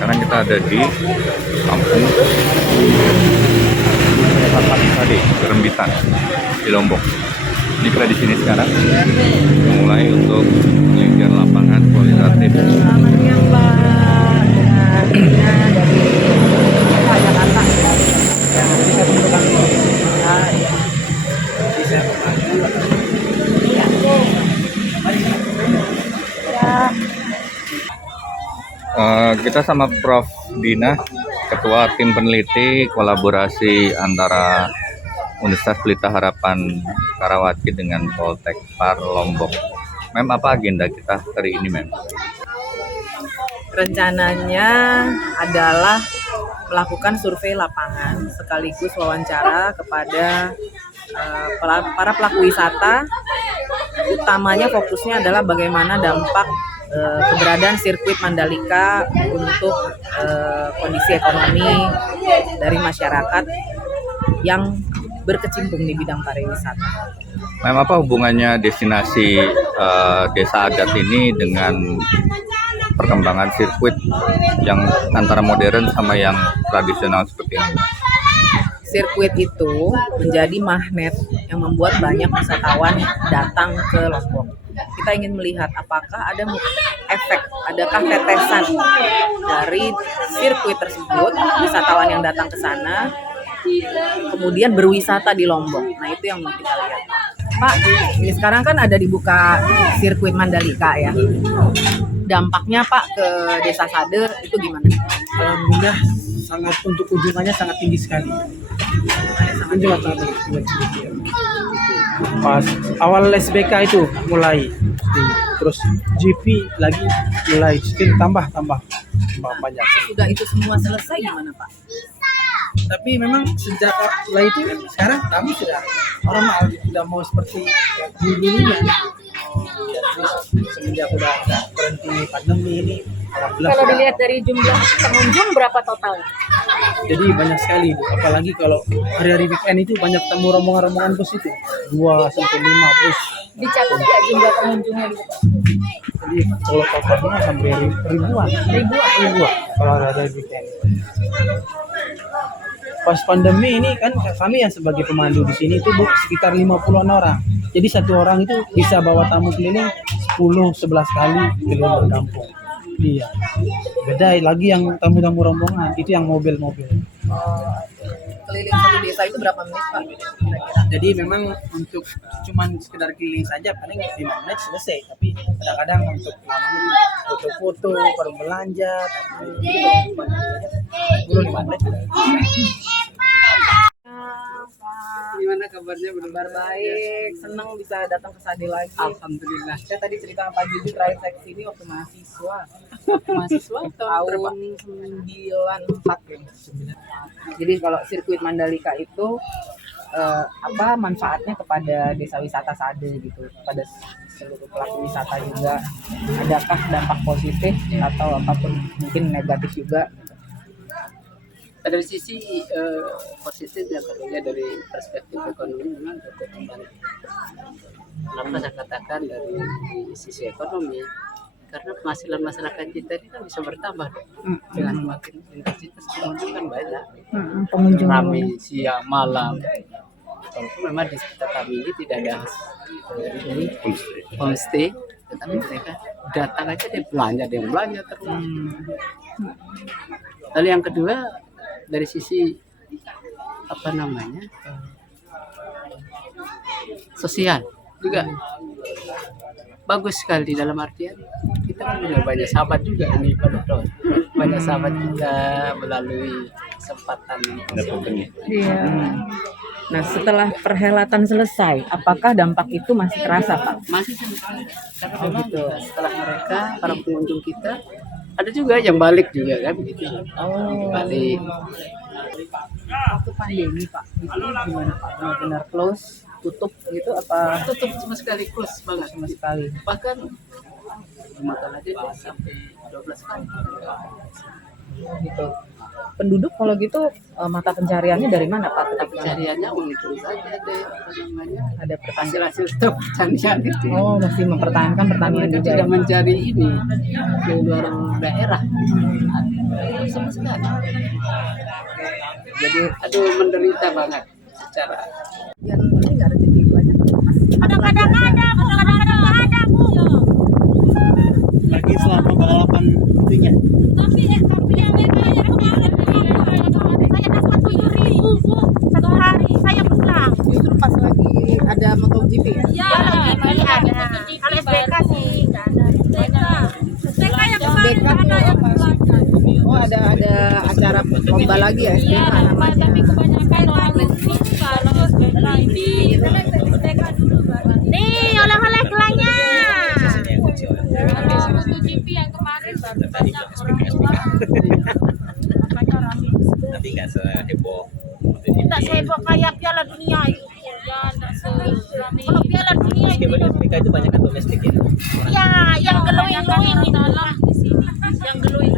Sekarang kita ada di kampung tadi Rembitan di Lombok. Ini kita di sini sekarang mulai untuk penelitian lapangan kualitatif. Selamat siang Mbak, dari Jakarta. Ya, bisa tentukan Kita sama Prof. Dina, Ketua Tim Peneliti Kolaborasi antara Universitas Pelita Harapan Karawati dengan Poltek Par Lombok. Mem, apa agenda kita hari ini, Mem? Rencananya adalah melakukan survei lapangan sekaligus wawancara kepada para pelaku wisata. Utamanya fokusnya adalah bagaimana dampak keberadaan sirkuit Mandalika untuk kondisi ekonomi dari masyarakat yang berkecimpung di bidang pariwisata. Mem, apa hubungannya destinasi desa adat ini dengan perkembangan sirkuit yang antara modern sama yang tradisional seperti ini? Sirkuit itu menjadi magnet yang membuat banyak wisatawan datang ke Lombok. Kita ingin melihat apakah ada efek, adakah tetesan dari sirkuit tersebut, wisatawan yang datang ke sana, kemudian berwisata di Lombok. Nah, itu yang mau kita lihat. Pak, ini sekarang kan ada dibuka sirkuit Mandalika ya. Dampaknya Pak ke Desa Sade itu gimana? Alhamdulillah sangat, untuk kunjungannya sangat tinggi sekali. Kunjungan sangat tinggi. Pas awal SBK itu mulai, terus GP lagi mulai, tambah banyak. Sudah itu semua selesai gimana Pak? Tapi memang sejak setelah itu sekarang kami sudah normal, sudah mau seperti dulunya. Semenjak udah berhenti pandemi ini, alhamdulillah. Kalau dilihat dari jumlah pengunjung berapa total? Jadi banyak sekali, apalagi kalau hari-hari weekend itu banyak temu rombongan bus itu 2 sampai 5 bus. Dicatat nggak jumlah pengunjungnya gitu Pak? Jadi kalau totalnya sampai ribuan kalau hari weekend. Pas pandemi ini kan kami yang sebagai pemandu di sini itu sekitar 50-an orang. Jadi satu orang itu bisa bawa tamu keliling 10-11 kali keliling kampung. Iya. Beda lagi yang tamu-tamu rombongan, itu yang mobil-mobil. Keliling satu desa itu berapa menit Pak? Kira-kira? Jadi memang untuk cuman sekedar keliling saja paling 5 menit selesai. Tapi kadang-kadang untuk lamanya foto-foto, baru belanja, tapi 5 menit. Gimana kabarnya? Kabar baik, senang bisa datang ke Sade lagi. Alhamdulillah. Saya tadi cerita sama Pak Jujur terakhir saya kesini waktu mahasiswa. Tahun 94 ya. Jadi kalau sirkuit Mandalika itu manfaatnya kepada desa wisata Sade gitu, kepada seluruh pelaku wisata juga. Adakah dampak positif atau apapun mungkin negatif juga? Dari sisi positifnya tentunya dari perspektif ekonomi memang cukup membantu. Kenapa saya katakan dari sisi ekonomi? Karena penghasilan masyarakat kita ini kan bisa bertambah dengan semakin intensitas pengunjung kan banyak. Pengunjung Ramai siang malam. Walaupun memang di sekitar kami ini tidak ada homestay, tetapi mereka datang aja dia belanja terus. Lalu yang kedua dari sisi sosial juga bagus sekali, dalam artian kita kan punya banyak sahabat juga ini Pak. Banyak sahabat kita melalui kesempatan ini. Iya. Nah, setelah perhelatan selesai, apakah dampak itu masih terasa, Pak? Masih sama karena memang setelah mereka para pengunjung kita ada juga yang balik juga kan gitu. Balik. Waktu pandemi, Pak, di sini gimana, Pak? Benar-benar close, tutup gitu apa? Tutup sama sekali, close banget Sama sekali. Bahkan Jumatan aja dia sampai 12 kali. Gitu. Penduduk kalau gitu mata pencariannya dari mana, Pak? Pencariannya untung saja deh, Ada pertanian. hasil pertanian itu. Oh, masih mempertahankan pertanian Mereka juga. tidak Ya? mencari ini ke luar daerah. sama sekali. Jadi Aduh, menderita banget secara yang ini nggak rezeki banyak. Kadang-kadang ada, Bu. Kadang-kadang nggak ada, Bu. Lagi selama balapan itunya. Tapi yang saya kemarin saya dapat 7.000, Bu. Satu hari saya pulang. Justru pas lagi ada MotoGP. Ya, GP ada. Kalau SBK sih nggak ada. SBK yang kemarin SBK tuh ada yang apa? Oh ada acara lomba lagi ya SBK namanya. tapi kebanyakan orang lebih kalau SBK ini SBK dulu baru. Nih, oleh-oleh gelangnya. Kalau MotoGP yang kemarin baru banyak orang tua. Makanya rame. Tapi nggak seheboh. Tidak seheboh kayak Piala Dunia itu. Ya, tidak serame. Kalau Piala Dunia itu SPK itu banyak kan domestik ya. ya yang glowing-glowing itu dalam di sini. Yang glowing.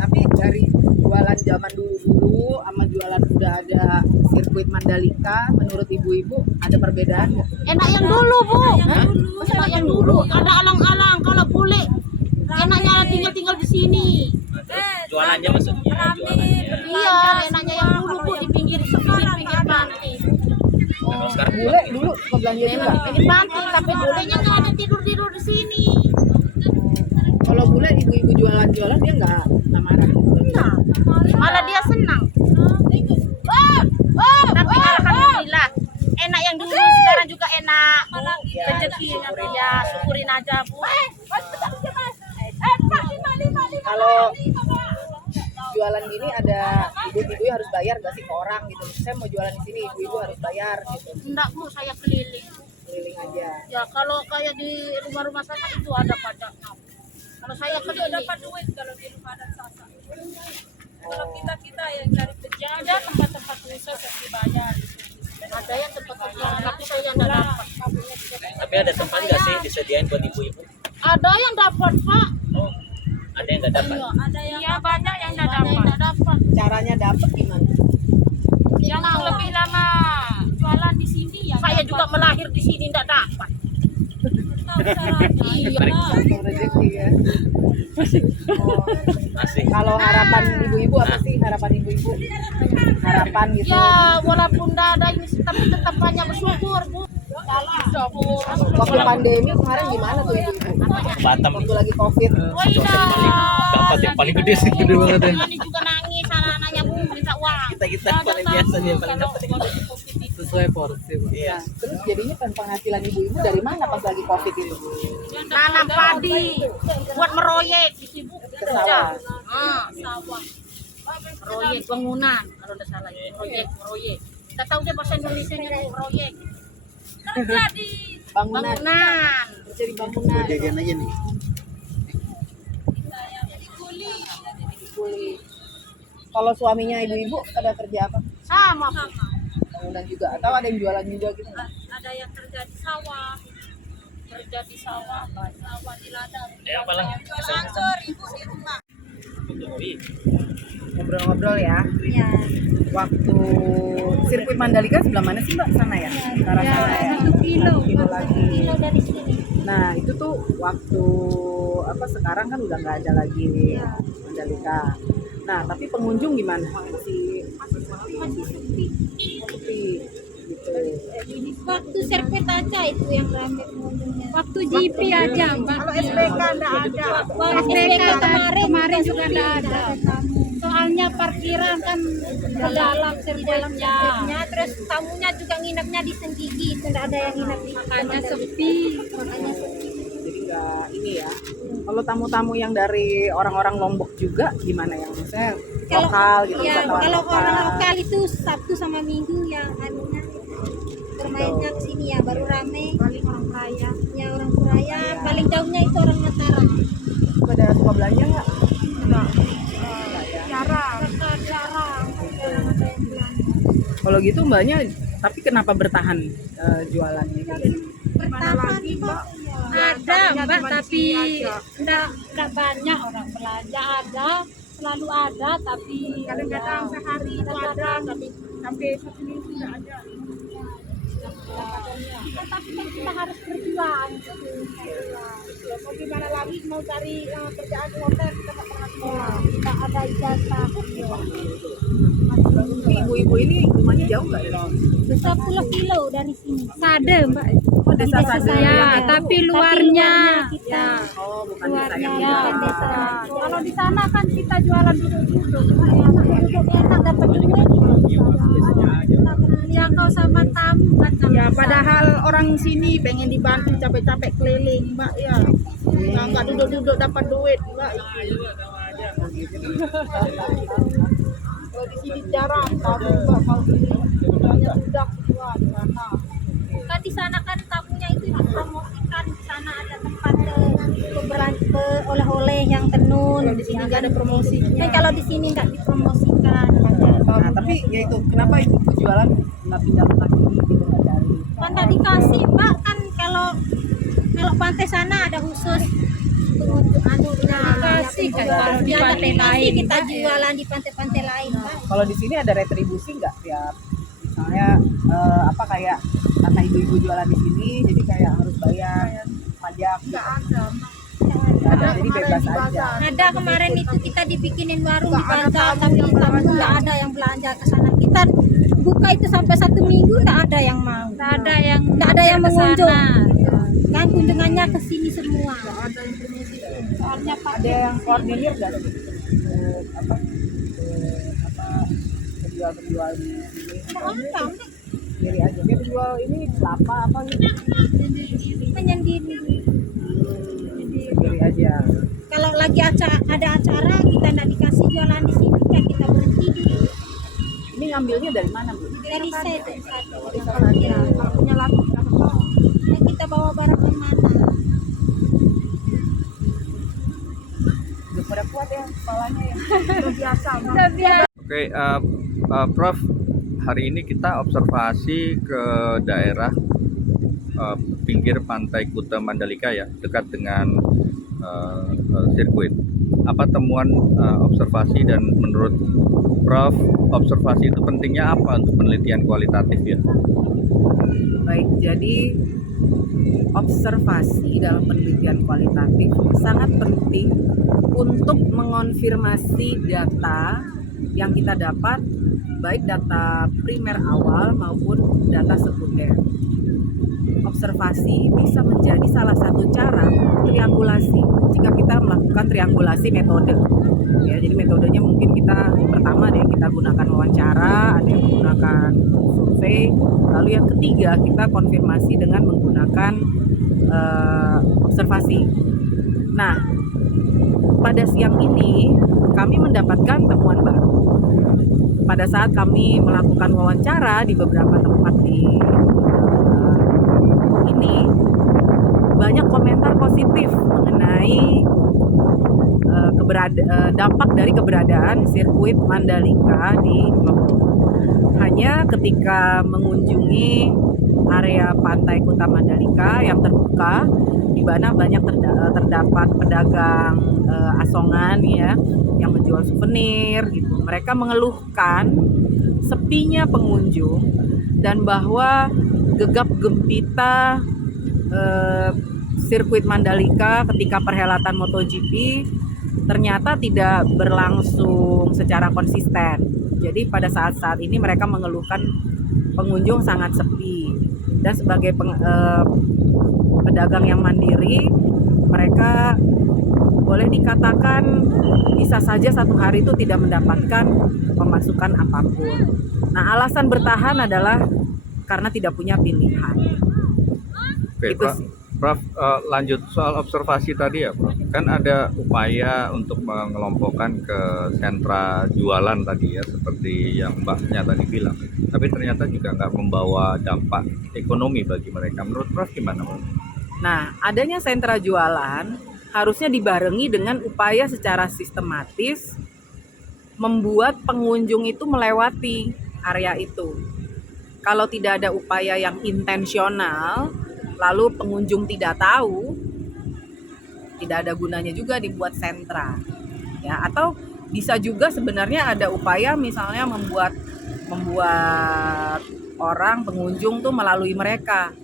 Tapi dari jualan zaman dulu sama jualan udah ada sirkuit Mandalika, menurut ibu-ibu ada perbedaan nggak? Enak yang dulu, Bu. Enak yang dulu. Ada alang-alang kalau boleh. Enaknya tinggal di sini. Jualannya maksudnya jualannya. Iya, enaknya yang dulu, Bu, di pinggir pantai. Bule dulu suka belanja juga. Pinggir pantai, tapi bolehnya nggak ada tidur di sini. Kalau bule ibu-ibu jualan-jualan dia nggak marah. Enggak. Malah dia senang. Tapi alhamdulillah enak yang dulu sekarang juga enak. Rezeki ya syukurin aja, Bu. Kalau jualan gini ada ibu-ibu harus bayar nggak sih ke orang gitu? Saya mau jualan di sini, ibu-ibu harus bayar gitu. Enggak, Bu, saya keliling. Keliling aja. Ya kalau kayak di rumah-rumah saya itu ada pajaknya. Kalau saya keliling dapat duit kalau di rumah dan sasa. Kalau kita yang cari kerja ada tempat-tempat usaha yang dibayar. Ada yang tempat kerja, tapi saya yang enggak dapat. Tapi ada tempat nggak sih disediain buat ibu-ibu? Ada yang dapat, Pak. Oh, ada yang nggak dapat. Ada yang banyak yang enggak dapat. Caranya dapet gimana? Yang lebih lama jualan di sini ya. Saya juga melahir di sini enggak dapat. Iya. Langsung rezeki ya. Oh. Masih. Kalau harapan ibu-ibu apa sih harapan ibu-ibu? Harapan gitu. Ya, walaupun enggak ada ini tapi tetap banyak bersyukur, Bu. Waktu pandemi kemarin gimana tuh ibu-ibu? Batam Waktu lagi COVID. Oh iya. dapat yang paling gede sih, gede banget ya. Ini juga nangis anak-anaknya, Bu, minta uang. Kita paling biasa dia paling dapat yang gede. Sesuai porsi. Iya. Terus jadinya penghasilan ibu-ibu dari mana pas lagi COVID itu? Nanam padi buat meroyek Bu. Ke sawah. Sawah. Meroyek bangunan kalau tidak salah ya. Meroyek. Kita tahu dia bahasa Indonesia-nya meroyek. Kerja di Bangunan. bangunan. Kerja di bangunan. Jajan aja nih. Kuli. Kalau suaminya ibu-ibu pada kerja apa? Sama. Bangunan juga atau ada yang jualan juga gitu? Ada yang kerja di sawah. Kerja di sawah di ladang. Ya apalah. Ibu di rumah. Ngobrol-ngobrol ya. Iya. Waktu sirkuit Mandalika sebelah mana sih Mbak? Sana ya? Utara sana ya? 1 kilo. 1 kilo lagi. Kilo dari sini. Nah itu tuh waktu apa sekarang kan udah nggak ada lagi Mandalika. Nah tapi pengunjung gimana? Masih sepi. sepi gitu. Waktu sirkuit aja itu yang ramai pengunjungnya. Waktu GP aja, Mbak. Kalau SPK enggak ada. SPK kemarin juga enggak ada. Soalnya parkiran kan ke dalam sirkuitnya. Terus tamunya juga nginepnya di Senggigi, itu enggak ada yang nginep di makanya sepi. Jadi nggak ini ya. Kalau tamu-tamu yang dari orang-orang Lombok juga gimana yang misalnya lokal gitu? Ya, wisatawan kalau orang lokal itu Sabtu sama Minggu yang anunya bermainnya ke sini ya baru rame. Paling orang kaya. Ya orang Suraya, paling jauhnya itu orang Mataram. Pada suka belanja nggak? Jarang. Kalau gitu mbaknya, tapi kenapa bertahan jualannya? Pertama Mbak, Ada Mbak, tapi enggak banyak orang belanja, ada selalu ada, tapi kadang-kadang sehari itu ada, tapi sampai 1 minggu enggak ada. Tapi kan kita harus berjuang. Mau gimana lagi mau cari kerjaan di hotel kita nggak pernah sekolah. Tidak ada ijazah. Ibu-ibu ini rumahnya jauh nggak dari sini? 10 kilo dari sini. Sade, Mbak. Oh, desa Sade. Ya, tapi luarnya kita. Oh, bukan desa Luarnya yang ya, jauh. desa. Kalau di sana kan kita jualan duduk-duduk. Duduk enak dapat duit. Ya kau sama tamu kan. Ya padahal orang sini pengen dibantu capek-capek keliling Mbak ya. Nggak duduk-duduk dapat duit Mbak. Kalau di sini jarang tamu Mbak mau beli. Banyak udah jual di mana. Kan di sana kan tamunya itu dipromosikan, di sana ada tempat oleh-oleh yang tenun. Kalau di sini nggak ada promosinya. Kan kalau di sini nggak dipromosikan. Nah, tapi ya itu kenapa ibu jualan nggak pindah ke kaki gitu nggak dari? Kan tak dikasih Mbak, kan kalau pantai sana ada khusus untuk dikasih kan kalau di pantai lain kita jualan di pantai-pantai lain Mbak. Kalau di sini ada retribusi nggak tiap misalnya apa kayak karena ibu-ibu jualan di sini jadi kayak harus bayar pajak nggak ada. Nggak ada, jadi bebas aja. Ada kemarin itu kita dibikinin warung di pasar tapi tamu nggak ada yang belanja ke sana. Kita buka itu sampai 1 minggu nggak ada yang mau. Nggak ada yang mengunjung. Kan kunjungannya ke sini semua. Soalnya Ada yang koordinir nggak sih? Apa penjual di sini? Sendiri aja. Dia jual ini kelapa apa gitu? menyendiri. Sendiri aja. Kalau lagi ada acara kita nggak dikasih jualan di sini kan kita berhenti Ini ngambilnya dari mana, Bu? dari set ya. Kalau punya laku kita bawa barang kemana? Udah pada kuat ya kepalanya ya. Oke, Prof, hari ini kita observasi ke daerah pinggir pantai Kuta Mandalika ya, dekat dengan sirkuit. Apa temuan observasi dan menurut Prof, observasi itu pentingnya apa untuk penelitian kualitatif ya? Baik, jadi observasi dalam penelitian kualitatif sangat penting untuk mengonfirmasi data yang kita dapat, baik data primer awal maupun data sekunder. Observasi bisa menjadi salah satu cara triangulasi jika kita melakukan triangulasi metode. Ya, jadi metodenya mungkin kita pertama ada yang kita gunakan wawancara, ada yang menggunakan survei, lalu yang ketiga kita konfirmasi dengan menggunakan observasi. Nah, pada siang ini kami mendapatkan temuan baru. Pada saat kami melakukan wawancara di beberapa tempat di ini, banyak komentar positif mengenai dampak dari keberadaan sirkuit Mandalika di Lombok. Hanya ketika mengunjungi area pantai Kuta Mandalika yang terbuka, di mana banyak terdapat pedagang asongan ya yang menjual souvenir gitu. Mereka mengeluhkan sepinya pengunjung dan bahwa gegap gempita sirkuit Mandalika ketika perhelatan MotoGP ternyata tidak berlangsung secara konsisten. Jadi pada saat-saat ini mereka mengeluhkan pengunjung sangat sepi. Dan sebagai pedagang yang mandiri, mereka boleh dikatakan bisa saja satu hari itu tidak mendapatkan pemasukan apapun. Nah, alasan bertahan adalah karena tidak punya pilihan. Oke, Itu sih. Prof, lanjut soal observasi tadi ya, Prof. Kan ada upaya untuk mengelompokkan ke sentra jualan tadi ya, seperti yang Mbaknya tadi bilang. Tapi ternyata juga nggak membawa dampak ekonomi bagi mereka. Menurut Prof gimana, Prof? Nah, adanya sentra jualan harusnya dibarengi dengan upaya secara sistematis membuat pengunjung itu melewati area itu. Kalau tidak ada upaya yang intensional, lalu pengunjung tidak tahu, tidak ada gunanya juga dibuat sentra. Ya, atau bisa juga sebenarnya ada upaya misalnya membuat orang pengunjung tuh melalui mereka.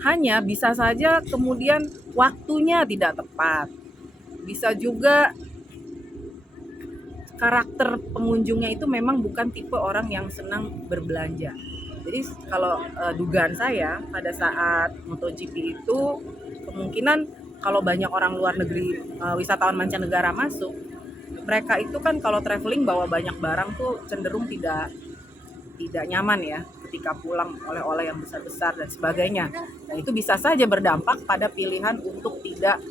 Hanya bisa saja kemudian waktunya tidak tepat. Bisa juga karakter pengunjungnya itu memang bukan tipe orang yang senang berbelanja. Jadi kalau dugaan saya pada saat MotoGP itu kemungkinan kalau banyak orang luar negeri, wisatawan mancanegara masuk, mereka itu kan kalau traveling bawa banyak barang tuh cenderung tidak nyaman ya ketika pulang, oleh-oleh yang besar-besar dan sebagainya. Nah, itu bisa saja berdampak pada pilihan untuk tidak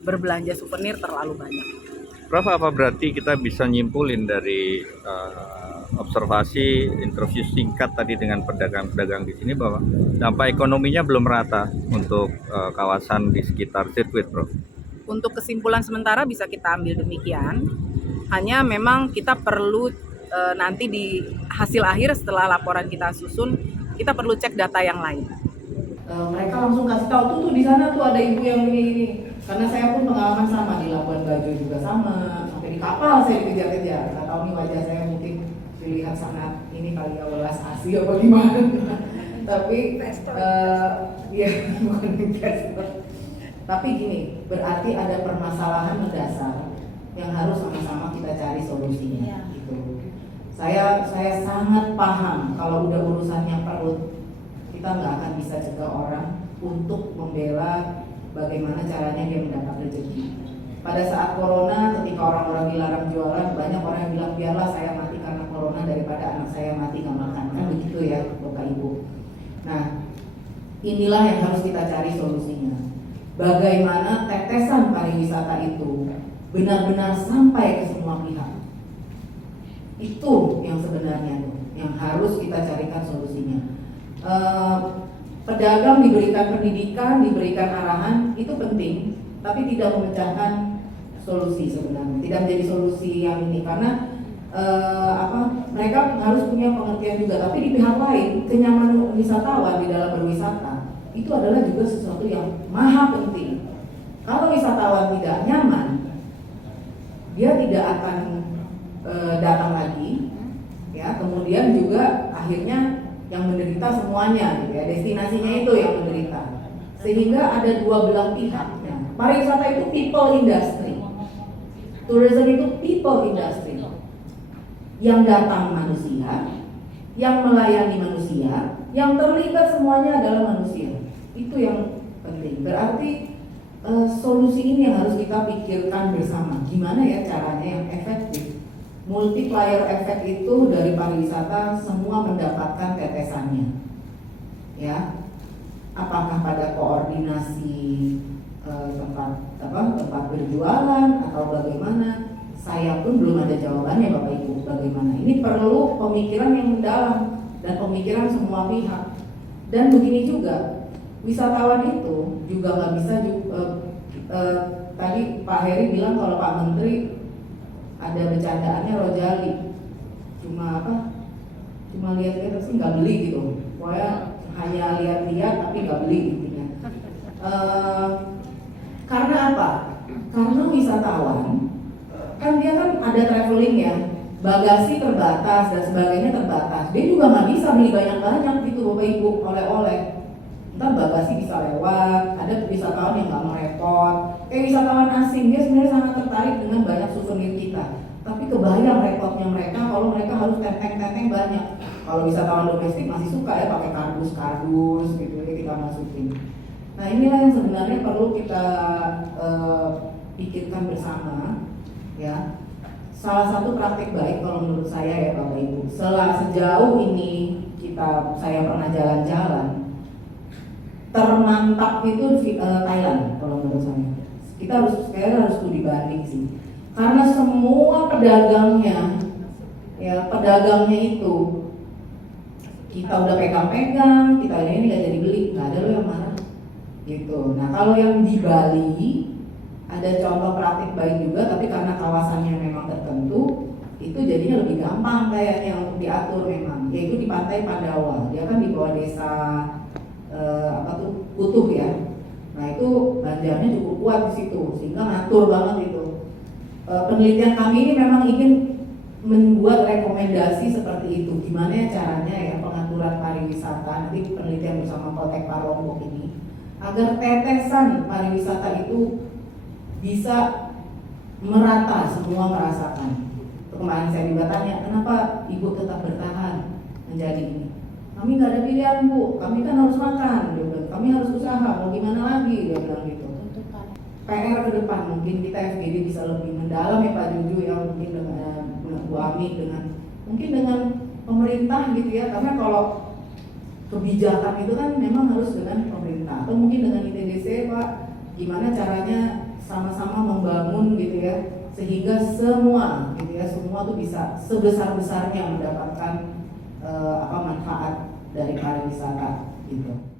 berbelanja souvenir terlalu banyak. Prof, apa berarti kita bisa nyimpulin dari observasi interview singkat tadi dengan pedagang-pedagang di sini bahwa dampak ekonominya belum rata untuk kawasan di sekitar sirkuit, Prof? Untuk kesimpulan sementara bisa kita ambil demikian. Hanya memang kita perlu nanti di hasil akhir setelah laporan kita susun, kita perlu cek data yang lain. Mereka langsung kasih tahu tuh di sana tuh ada ibu yang ini. Karena saya pun pengalaman sama di Labuan Bajo juga sama, sampai di kapal saya dikejar-kejar. Nggak tahu nih wajah saya mungkin dilihat sangat ini kali ya, welas asli apa gimana. Tapi ya bukan investor. Tapi gini, berarti ada permasalahan mendasar yang harus sama-sama kita cari solusinya. Gitu. Saya sangat paham kalau udah urusannya perut, kita nggak akan bisa cegah orang untuk membela bagaimana caranya dia mendapat rezeki. Pada saat corona, ketika orang-orang dilarang jualan, banyak orang yang bilang biarlah saya mati karena corona daripada anak saya mati nggak makan, kan begitu ya Bapak Ibu. Nah, inilah yang harus kita cari solusinya. Bagaimana tetesan pariwisata itu benar-benar sampai ke semua pihak. Itu yang sebenarnya tuh, yang harus kita carikan solusinya. Pedagang diberikan pendidikan, diberikan arahan, itu penting, tapi tidak memecahkan solusi sebenarnya. Tidak menjadi solusi yang ini karena mereka harus punya pengertian juga. Tapi di pihak lain, kenyamanan wisatawan di dalam berwisata itu adalah juga sesuatu yang maha penting. Kalau wisatawan tidak nyaman, dia tidak akan datang lagi, ya. Kemudian juga akhirnya yang menderita semuanya, gitu ya. Destinasinya itu yang menderita. Sehingga ada dua belah pihak. Pariwisata itu people industry, tourism itu people industry. Yang datang manusia, yang melayani manusia, yang terlibat semuanya adalah manusia. Itu yang penting. Berarti solusi ini yang harus kita pikirkan bersama. Gimana ya caranya yang efektif? Multiplier efek itu dari pariwisata semua mendapatkan tetesannya, ya. Apakah pada koordinasi tempat berjualan atau bagaimana? Saya pun belum ada jawabannya Bapak Ibu. Bagaimana? Ini perlu pemikiran yang mendalam dan pemikiran semua pihak. Dan begini juga, wisatawan itu juga nggak bisa. Tadi Pak Heri bilang kalau Pak Menteri ada bercandaannya Rojali, cuma lihat-lihat sih nggak beli gitu, pokoknya hanya lihat-lihat tapi nggak beli intinya. Karena apa? Karena wisatawan kan dia kan ada traveling ya, bagasi terbatas dan sebagainya terbatas, dia juga nggak bisa beli banyak-banyak gitu Bapak Ibu oleh-oleh. Ntar bagasi bisa lewat, ada wisatawan yang nggak mau repot. Kayak wisatawan asing, dia sebenarnya sangat tertarik dengan banyak souvenir kita. Tapi kebayang repotnya mereka kalau mereka harus tenteng-tenteng banyak. Kalau wisatawan domestik masih suka ya pakai kardus gitu ya kita masukin. Nah inilah yang sebenarnya perlu kita pikirkan bersama ya. Salah satu praktik baik kalau menurut saya ya Bapak Ibu, sejauh ini saya pernah jalan-jalan, termantap itu Thailand kalau menurut saya. Kita harus studi banding sih, karena semua pedagangnya itu kita udah pegang-pegang, kita ini nggak jadi beli, nggak ada lo yang marah gitu. Nah kalau yang di Bali ada contoh praktik baik juga, tapi karena kawasannya memang tertentu, itu jadinya lebih gampang kayaknya untuk diatur memang, yaitu di Pantai Pandawa. Dia kan di bawah desa Kutuh ya. Nah itu banjarnya cukup kuat di situ, sehingga ngatur banget itu. Penelitian kami ini memang ingin membuat rekomendasi seperti itu. Gimana ya caranya ya pengaturan Bulan Pariwisata, nanti penelitian bersama Poltek Par Lombok ini, agar tetesan pariwisata itu bisa merata, semua merasakan. Kemarin saya juga tanya, kenapa ibu tetap bertahan menjadi ini? Kami nggak ada pilihan bu, kami kan harus makan, dia bilang. Kami harus usaha, mau gimana lagi, dia bilang gitu. PR ke depan mungkin kita FGD bisa lebih mendalam ya Pak Juju, yang mungkin dengan Bu Ami, mungkin dengan pemerintah gitu ya, karena kalau kebijakan itu kan memang harus dengan pemerintah, atau mungkin dengan ITDC Pak, gimana caranya sama-sama membangun gitu ya, sehingga semua gitu ya, semua tuh bisa sebesar-besarnya mendapatkan manfaat dari pariwisata gitu.